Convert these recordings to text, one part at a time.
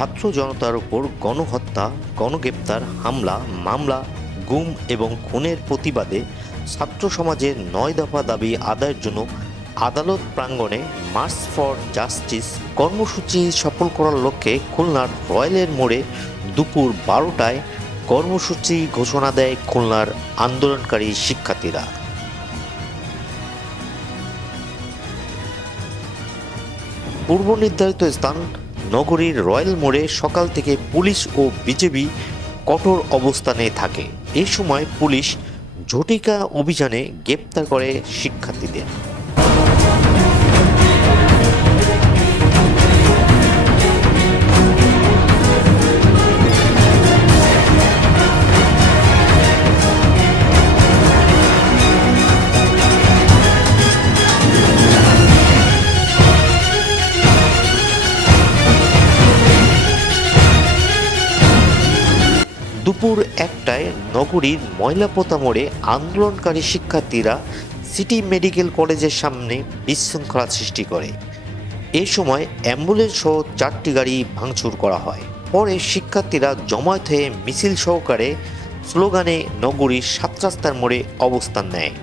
ছাত্র জনতার উপর গণহত্যা, গণগ্রেপ্তার, হামলা, মামলা, গুম এবং খুনের প্রতিবাদে ছাত্র সমাজের ৯ দফা দাবি আদায়ের জন্য আদালত প্রাঙ্গণে মার্চ ফর জাস্টিস কর্মসূচি সফল করার লক্ষ্যে খুলনার রয়্যালের মোড়ে দুপুর ১২টায় কর্মসূচি ঘোষণা দেয় খুলনার আন্দোলনকারী শিক্ষার্থীরা। পূর্ব নির্ধারিত স্থান নগরীর রয়্যাল মোড়ে সকাল থেকে পুলিশ ও বিজেপি কঠোর অবস্থানে থাকে। এই সময় পুলিশ ঝটিকা অভিযানে গ্রেপ্তার করে শিক্ষার্থীদের। দুপুর ১টায় নগরীর ময়লাপোতা মোড়ে আন্দোলনকারী শিক্ষার্থীরা সিটি মেডিকেল কলেজের সামনে বিশৃঙ্খলা সৃষ্টি করে। এ সময় অ্যাম্বুলেন্স সহ ৪টি গাড়ি ভাঙচুর করা হয়। পরে শিক্ষার্থীরা জমায়েত হয়ে মিছিল সহকারে স্লোগানে নগরীর ৭ রাস্তার মোড়ে অবস্থান নেয়।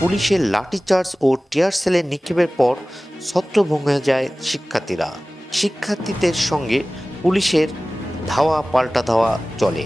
পুলিশের লাঠিচার্জ ও টিয়ার সেলের নিক্ষেপের পর ছত্রভঙ্গ হয়ে যায় শিক্ষার্থীরা। শিক্ষার্থীদের সঙ্গে পুলিশের ধাওয়া পাল্টা ধাওয়া চলে।